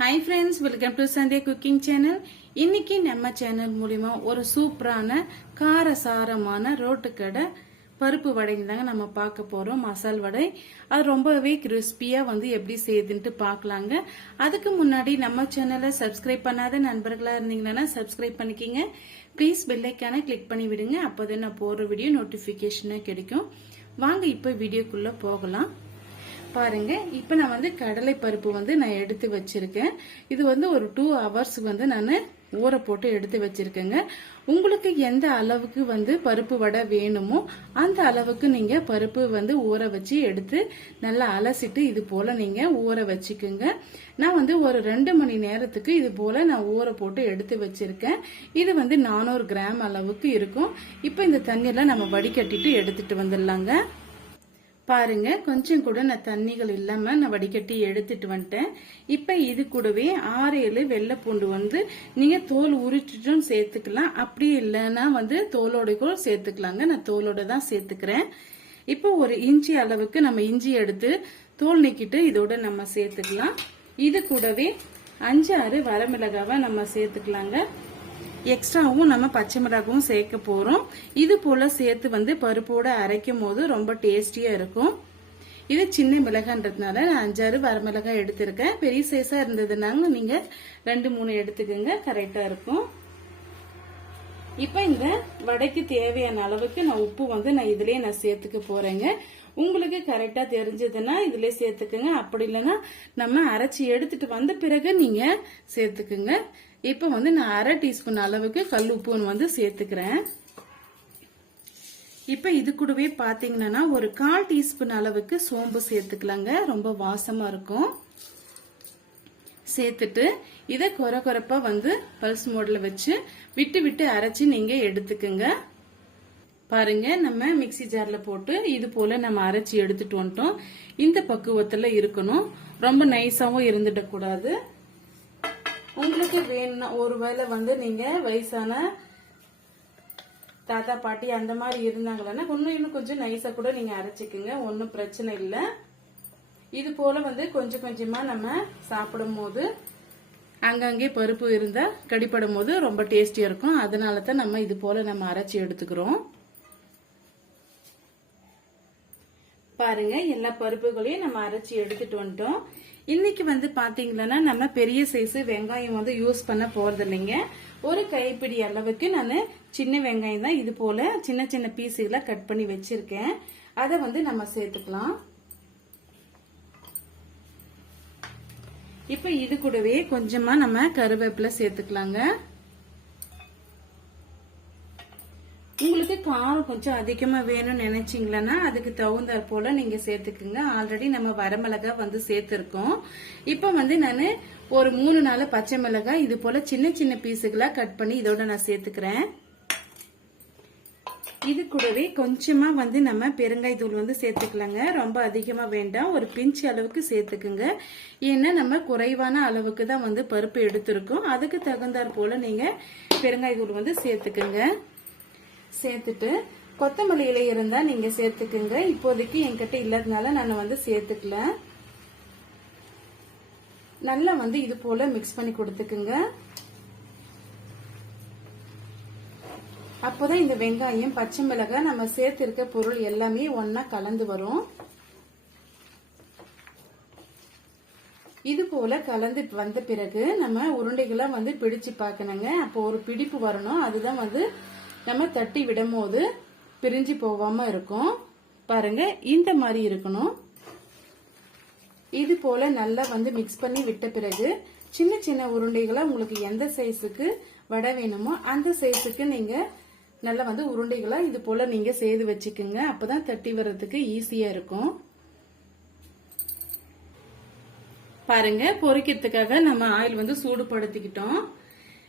Hi friends welcome to Sunday cooking channel இன்னைக்கு நம்ம channel மூலிமா ஒரு சூப்பரான காரசாரமான ரோட்டுக்கடை பருப்பு வடைங்க தாங்க நம்ம பார்க்க போகிறோம் மசால் வடை. அது ரொம்பவே கிறிஸ்பியாக வந்து எப்படி செய்யுதுன்ட்டு பார்க்கலாங்க. அதுக்கு முன்னாடி நம்ம சேனலை சப்ஸ்கிரைப் பண்ணாத நண்பர்களாக இருந்தீங்கன்னா சப்ஸ்கிரைப் பண்ணிக்கிங்க. ப்ளீஸ் பெல்லைக்கான கிளிக் பண்ணி விடுங்க. அப்போதான் நான் போடுற வீடியோ நோட்டிஃபிகேஷனாக கிடைக்கும். வாங்க இப்போ வீடியோக்குள்ளே போகலாம். பாருங்க. இப்போ நான் வந்து கடலை பருப்பு வந்து நான் எடுத்து வச்சிருக்கேன். இது வந்து ஒரு டூ ஹவர்ஸ் வந்து நான் ஊற போட்டு எடுத்து வச்சிருக்கேங்க. உங்களுக்கு எந்த அளவுக்கு வந்து பருப்பு வடை வேணுமோ அந்த அளவுக்கு நீங்க பருப்பு வந்து ஊற வச்சு எடுத்து நல்லா அலசிட்டு இது போல நீங்க ஊற வச்சுக்குங்க. நான் வந்து ஒரு ரெண்டு மணி நேரத்துக்கு இது போல நான் ஊற போட்டு எடுத்து வச்சிருக்கேன். இது வந்து நானூறு கிராம் அளவுக்கு இருக்கும். இப்போ இந்த தண்ணியெல்லாம் நம்ம வடிகட்டிட்டு எடுத்துட்டு வந்துடலாங்க. பாருங்க கொஞ்சம் கூட நான் தண்ணிகள் இல்லாம நான் வடிகட்டி எடுத்துட்டு வந்துட்டேன். இப்ப இது கூடவே ஆறு ஏழு வெள்ளை பூண்டு வந்து நீங்க தோல் உரிச்சிட்டும் சேர்த்துக்கலாம். அப்படி இல்லைன்னா வந்து தோலோட கூட சேர்த்துக்கலாங்க. நான் தோலோட தான் சேர்த்துக்கிறேன். இப்போ ஒரு இஞ்சி அளவுக்கு நம்ம இஞ்சி எடுத்து தோல் நீக்கிட்டு இதோட நம்ம சேர்த்துக்கலாம். இது கூடவே அஞ்சு ஆறு வரமிளகாவை நம்ம சேர்த்துக்கலாங்க. எக்ஸ்ட்ராவும் நம்ம பச்சை மிளகாவும் சேர்க்க போறோம். இது போல சேர்த்து வந்து பருப்போட அரைக்கும் போது ரொம்ப டேஸ்டியா இருக்கும். இது சின்ன மிளகான்றதுனால நான் அஞ்சாறு வரமிளகாய் எடுத்திருக்கேன். பெரிய சைஸா இருந்ததுனாங்க நீங்க ரெண்டு மூணு எடுத்துக்கோங்க. கரெக்டா இருக்கும். இப்ப இந்த வடைக்கு தேவையான அளவுக்கு நான் உப்பு வந்து நான் இதுலயே நான் சேர்த்துக்க போறேங்க. உங்களுக்கு கரெக்டா தெரிஞ்சதுன்னா இதுலயே சேர்த்துக்குங்க. அப்படி இல்லைன்னா நம்ம அரைச்சி எடுத்துட்டு வந்த பிறகு நீங்க சேர்த்துக்குங்க. இப்ப வந்து நான் அரை டீஸ்பூன் அளவுக்கு கல் உப்புன்னு வந்து சேர்த்துக்கிறேன். இப்ப இது கூடவே பாத்தீங்கன்னா ஒரு கால் டீஸ்பூன் அளவுக்கு சோம்பு சேர்த்துக்கலாங்க. ரொம்ப வாசமா இருக்கும். சேர்த்துட்டு இதை குறை குறைப்பா வந்து பல்ஸ் மோட்ல வச்சு விட்டு விட்டு அரைச்சு நீங்க எடுத்துக்குங்க. பாருங்க நம்ம மிக்சி ஜார்ல போட்டு இது போல நம்ம அரைச்சி எடுத்துட்டு வந்துட்டோம். இந்த பக்குவத்துல இருக்கணும். ரொம்ப நைஸாவும் இருந்துடக்கூடாது. உங்களுக்கு வேணும்னா ஒருவேளை வந்து நீங்க வயசான தாத்தா பாட்டி அந்த மாதிரி இருந்தாங்களன்னா இன்னும் இன்னும் கொஞ்சம் நைஸா கூட நீங்க அரைச்சிக்குங்க. ஒன்றும் பிரச்சனை இல்லை. இது போல வந்து கொஞ்சம் கொஞ்சமா நம்ம சாப்பிடும் போது அங்கங்கே பருப்பு இருந்தா கடிப்படும் போது ரொம்ப டேஸ்டியா இருக்கும். அதனால தான் நம்ம இது போல நம்ம அரைச்சி எடுத்துக்கிறோம். பாருங்க எல்லா பருப்புகளையும் நம்ம அரைச்சி எடுத்துட்டு வந்துட்டோம். இன்னைக்கு வந்து பாத்தீங்கன்னா நம்ம பெரிய சைஸ் வெங்காயம் வந்து யூஸ் பண்ண போறது இல்லைங்க ஒரு கைப்பிடி அளவுக்கு நான் சின்ன வெங்காயம் தான் இது போல சின்ன சின்ன பீஸுகளை கட் பண்ணி வச்சிருக்கேன். அதை வந்து நம்ம சேர்த்துக்கலாம். இப்ப இது கூடவே கொஞ்சமா நம்ம கருவேப்பிலை சேர்த்துக்கலாங்க. பால் கொஞ்சம் அதிகமாக வேணும்னு நினைச்சிங்களன்னா அதுக்கு தகுந்தாற் போல் நீங்கள் சேர்த்துக்குங்க. ஆல்ரெடி நம்ம வரமிளகா வந்து சேர்த்துருக்கோம். இப்போ வந்து நான் ஒரு மூணு நாலு பச்சை மிளகாய் இது போல் சின்ன சின்ன பீஸுகளாக கட் பண்ணி இதோட நான் சேர்த்துக்கிறேன். இது கூடவே கொஞ்சமாக வந்து நம்ம பெருங்காய் தூள் வந்து சேர்த்துக்கலாங்க. ரொம்ப அதிகமாக வேண்டாம். ஒரு பிஞ்சு அளவுக்கு சேர்த்துக்குங்க. ஏன்னா நம்ம குறைவான அளவுக்கு தான் வந்து பருப்பு எடுத்திருக்கோம். அதுக்கு தகுந்தாற் போல் நீங்கள் பெருங்காய் தூள் வந்து சேர்த்துக்குங்க. சேர்த்துட்டு கொத்தமல்லி இலை இருந்தா நீங்க சேர்த்துக்குங்க. இப்போதைக்கு என்கிட்ட இல்லாதனால நான் வந்து சேர்த்துக்கல. நல்லா வந்து இது போல மிக்ஸ் பண்ணி கொடுத்துக்குங்க. அப்போதான் இந்த வெங்காயம் பச்சை மிளகாய் நம்ம சேர்த்திருக்க பொருள் எல்லாமே ஒன்னா கலந்து வரும். இது போல கலந்து வந்த பிறகு நம்ம உருண்டைகளை வந்து பிடிச்சு பார்க்கணுங்க. அப்போ ஒரு பிடிப்பு வரணும். அதுதான் வந்து நம்ம தட்டி விடும் போது பிரிஞ்சு போகாம இருக்கும். பாருங்க இந்த மாதிரி இருக்கணும். இது போல நல்லா வந்து மிக்ஸ் பண்ணி விட்ட பிறகு சின்ன சின்ன உருண்டைகளை உங்களுக்கு எந்த சைஸுக்கு வடை வேணுமோ அந்த சைஸுக்கு நீங்க நல்லா வந்து உருண்டைகளை இது போல நீங்க செய்து வச்சுக்கோங்க. அப்பதான் தட்டி வர்றதுக்கு ஈஸியா இருக்கும். பாருங்க பொரிக்கிறதுக்காக நம்ம ஆயில் வந்து சூடுபடுத்திக்கிட்டோம்.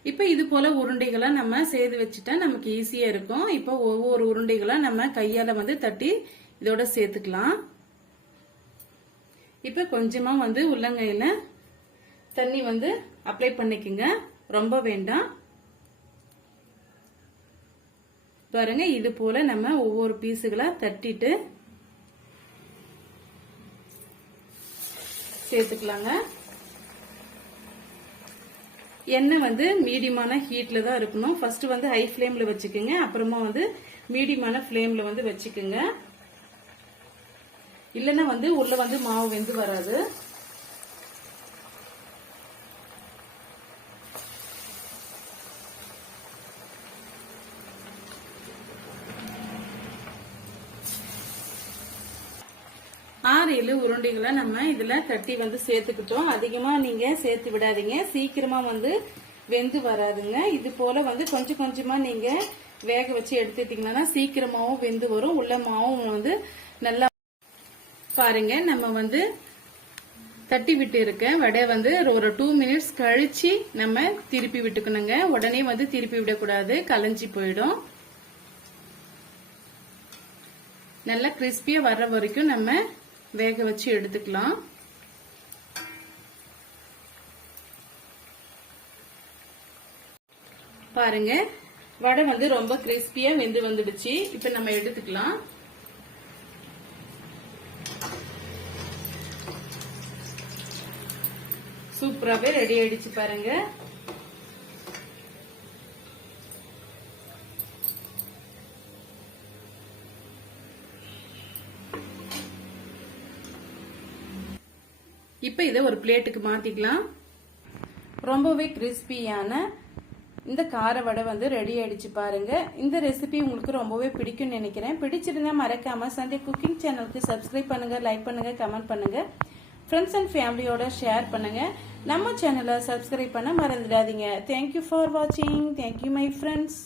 இப்போ இது போல உருண்டைகளை நம்ம செய்து வச்சுட்டா நமக்கு ஈஸியா இருக்கும். இப்போ ஒவ்வொரு உருண்டைகளை நம்ம கையால வந்து தட்டி இதோட சேர்த்துக்கலாம். இப்போ கொஞ்சமா வந்து உள்ளங்கையில தண்ணி வந்து அப்ளை பண்ணிக்கோங்க. ரொம்ப வேண்டாம். பாருங்க இது போல நம்ம ஒவ்வொரு பீஸுகளா தட்டிட்டு சேர்த்துக்கலாங்க. எண்ணெய் வந்து மீடியமான ஹீட்ல தான் இருக்கணும். ஃபர்ஸ்ட் வந்து ஹை ஃப்ளேமில் வச்சுக்கோங்க. அப்புறமா வந்து மீடியமான ஃப்ளேமில் வந்து வச்சுக்கோங்க. இல்லைன்னா வந்து உள்ள வந்து மாவு வெந்து வராது. ஆறு ஏழு உருண்டைகளை நம்ம இதுல தட்டி வந்து சேர்த்துக்கிட்டோம். அதிகமா நீங்க சேர்த்து விடாதீங்க. சீக்கிரமா வந்து வெந்து வராதுங்க. இது போல வந்து கொஞ்சம் கொஞ்சமா நீங்க வேக வச்சு எடுத்துட்டீங்கன்னா சீக்கிரமாவும் வெந்து வரும். உள்ள மாவும் வந்து நல்லா பாருங்க. நம்ம வந்து தட்டி விட்டு இருக்க வடை வந்து ஒரு டூ மினிட்ஸ் கழிச்சு நம்ம திருப்பி விட்டுக்கணுங்க. உடனே வந்து திருப்பி விடக்கூடாது. கலைஞ்சி போயிடும். நல்லா கிறிஸ்பியா வர்ற வரைக்கும் நம்ம வேக வச்சு எடுத்துக்கலாம். பாருங்க வடை வந்து ரொம்ப கிறிஸ்பியா வெந்து வந்துடுச்சு. இப்ப நம்ம எடுத்துக்கலாம். சூப்பராகவே ரெடி ஆயிடுச்சு பாருங்க. இப்போ இதை ஒரு பிளேட்டுக்கு மாற்றிக்கலாம் ரொம்பவே கிறிஸ்பியான இந்த கார வடை வந்து ரெடி ஆயிடுச்சு பாருங்க. இந்த ரெசிபி உங்களுக்கு ரொம்பவே பிடிக்கும்னு நினைக்கிறேன். பிடிச்சிருந்தா மறக்காம சண்டே குக்கிங் சேனலுக்கு சப்ஸ்கிரைப் பண்ணுங்க லைக் பண்ணுங்க கமெண்ட் பண்ணுங்க. ஃப்ரெண்ட்ஸ் அண்ட் ஃபேமிலியோட ஷேர் பண்ணுங்க. நம்ம சேனலை சப்ஸ்கிரைப் பண்ண மறந்துடாதீங்க. தேங்க்யூ ஃபார் வாட்சிங் தேங்க்யூ மை ஃப்ரெண்ட்ஸ்